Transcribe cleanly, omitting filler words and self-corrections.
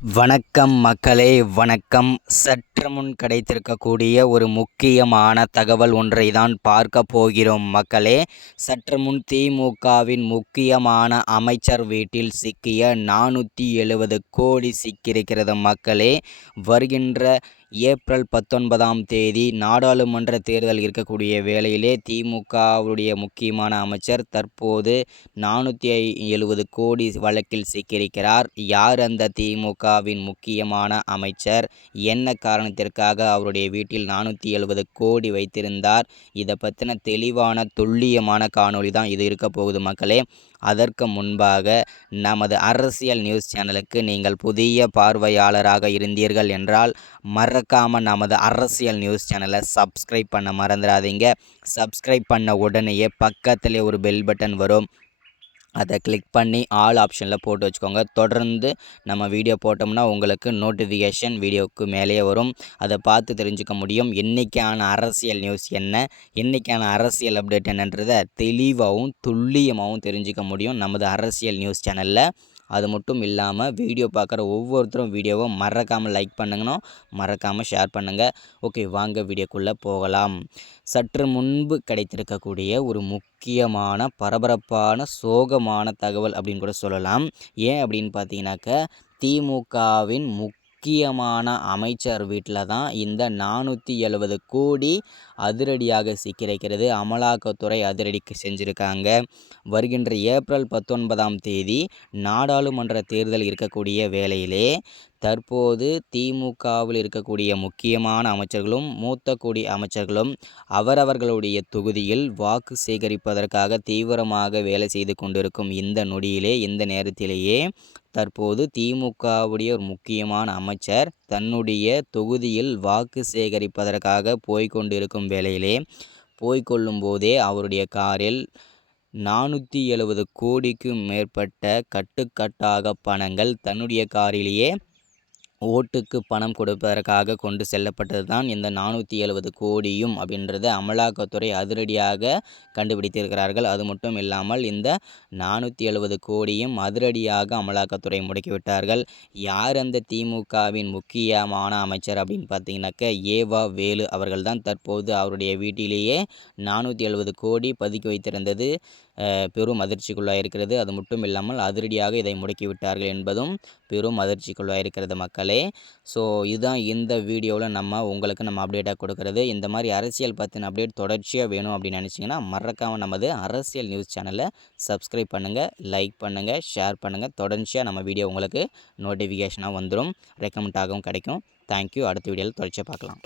வணக்கம் மக்களே, வணக்கம். சற்று முன் கிடைத்திருக்கக்கூடிய ஒரு முக்கியமான தகவல் ஒன்றை தான் பார்க்க போகிறோம் மக்களே. சற்று முன் திமுகவின் முக்கியமான அமைச்சர் வீட்டில் சிக்கிய 470 கோடி சிக்கியிருக்கிறது மக்களே. வருகின்ற ஏப்ரல் 19ஆம் தேதி நாடாளுமன்ற தேர்தல் இருக்கக்கூடிய வேளையிலே திமுகவுடைய முக்கியமான அமைச்சர் தற்போது 470 கோடி வழக்கில் சிக்கியிருக்கிறார். யார் அந்த திமுகவின் முக்கியமான அமைச்சர்? என்ன காரணத்திற்காக அவருடைய வீட்டில் 470 கோடி வைத்திருந்தார்? இதை பற்றின தெளிவான துல்லியமான காணொளி தான் இது இருக்க போகுது மக்களே. அதற்கு முன்பாக நமது அரசியல் நியூஸ் சேனலுக்கு நீங்கள் புதிய பார்வையாளராக இருந்தீர்கள் என்றால் மறக்காமல் நமது அரசியல் நியூஸ் சேனலை சப்ஸ்கிரைப் பண்ண மறந்துடாதீங்க. சப்ஸ்கிரைப் பண்ண உடனேயே பக்கத்திலே ஒரு பெல் பட்டன் வரும். அதை கிளிக் பண்ணி ஆல் ஆப்ஷனில் போட்டு வச்சுக்கோங்க. தொடர்ந்து நம்ம வீடியோ போட்டோம்னா உங்களுக்கு நோட்டிஃபிகேஷன் வீடியோவுக்கு மேலேயே வரும். அதை பார்த்து தெரிஞ்சுக்க முடியும். இன்றைக்கான அரசியல் நியூஸ் என்ன, இன்றைக்கான அரசியல் அப்டேட் என்னன்றதை தெளிவாகவும் துல்லியமாகவும் தெரிஞ்சுக்க முடியும் நமது அரசியல் நியூஸ் சேனலில். அது மட்டும் இல்லாமல் வீடியோ பார்க்குற ஒவ்வொருத்தரும் வீடியோவை மறக்காமல் லைக் பண்ணுங்கணும், மறக்காமல் ஷேர் பண்ணுங்கள். ஓகே, வாங்க வீடியோக்குள்ளே போகலாம். சற்று முன்பு கிடைத்திருக்கக்கூடிய ஒரு முக்கியமான பரபரப்பான சோகமான தகவல் அப்படின்னு கூட சொல்லலாம். ஏன் அப்படின்னு பார்த்தீங்கன்னாக்க திமுகவின் முக்கியமான அமைச்சர் வீட்டில் தான் இந்த 470 கோடி அதிரடியாக சிக்கியிருக்கிறது. அமலாக்கத்துறை அதிரடிக்கு செஞ்சுருக்காங்க. வருகின்ற ஏப்ரல் 19ஆம் தேதி நாடாளுமன்ற தேர்தல் இருக்கக்கூடிய வேளையிலே தற்போது திமுகவில் இருக்கக்கூடிய முக்கியமான அமைச்சர்களும் மூத்த குடி அமைச்சர்களும் அவரவர்களுடைய தொகுதியில் வாக்கு சேகரிப்பதற்காக தீவிரமாக வேலை செய்து கொண்டிருக்கும் இந்த நொடியிலே, இந்த நேரத்திலேயே தற்போது திமுகவுடைய ஒரு முக்கியமான அமைச்சர் தன்னுடைய தொகுதியில் வாக்கு சேகரிப்பதற்காக போய்கொண்டிருக்கும் வேளையிலே போய்கொள்ளும் போதே அவருடைய காரில் 470 கோடிக்கும் மேற்பட்ட கட்டுக்கட்டாக பணங்கள் தன்னுடைய காரிலேயே ஓட்டுக்கு பணம் கொடுப்பதற்காக கொண்டு செல்லப்பட்டது தான் இந்த 470 கோடியும் அப்படின்றத அமலாக்கத்துறை அதிரடியாக கண்டுபிடித்திருக்கிறார்கள். அது மட்டும் இல்லாமல் இந்த 470 கோடியும் அதிரடியாக அமலாக்கத்துறை முடக்கிவிட்டார்கள். யார் அந்த திமுகவின் முக்கியமான அமைச்சர் அப்படின்னு பார்த்தீங்கன்னாக்க ஏவா வேலு அவர்கள் தான். தற்போது அவருடைய வீட்டிலேயே 470 கோடி பதுக்கி வைத்திருந்தது பெரும் அதிர்ச்சிக்குள்ளாயிருக்கிறது. அது மட்டும் இல்லாமல் அதிரடியாக இதை முடக்கிவிட்டார்கள் என்பதும் பெரும் அதிர்ச்சிக்குள்ளாயிருக்கிறது மக்களே. ஸோ இதுதான் இந்த வீடியோவில் நம்ம அப்டேட்டாக கொடுக்குறது. இந்த மாதிரி அரசியல் பற்றின அப்டேட் தொடர்ச்சியாக வேணும் அப்படின்னு நினச்சிங்கன்னா மறக்காமல் நமது அரசியல் நியூஸ் சேனலை சப்ஸ்கிரைப் பண்ணுங்கள், லைக் பண்ணுங்கள், ஷேர் பண்ணுங்கள். தொடர்ச்சியாக நம்ம வீடியோ உங்களுக்கு நோட்டிஃபிகேஷனாக வந்துடும், ரெக்கமெண்டாகவும் கிடைக்கும். தேங்க்யூ. அடுத்த வீடியோவில் தொடர்ச்சியாக பார்க்கலாம்.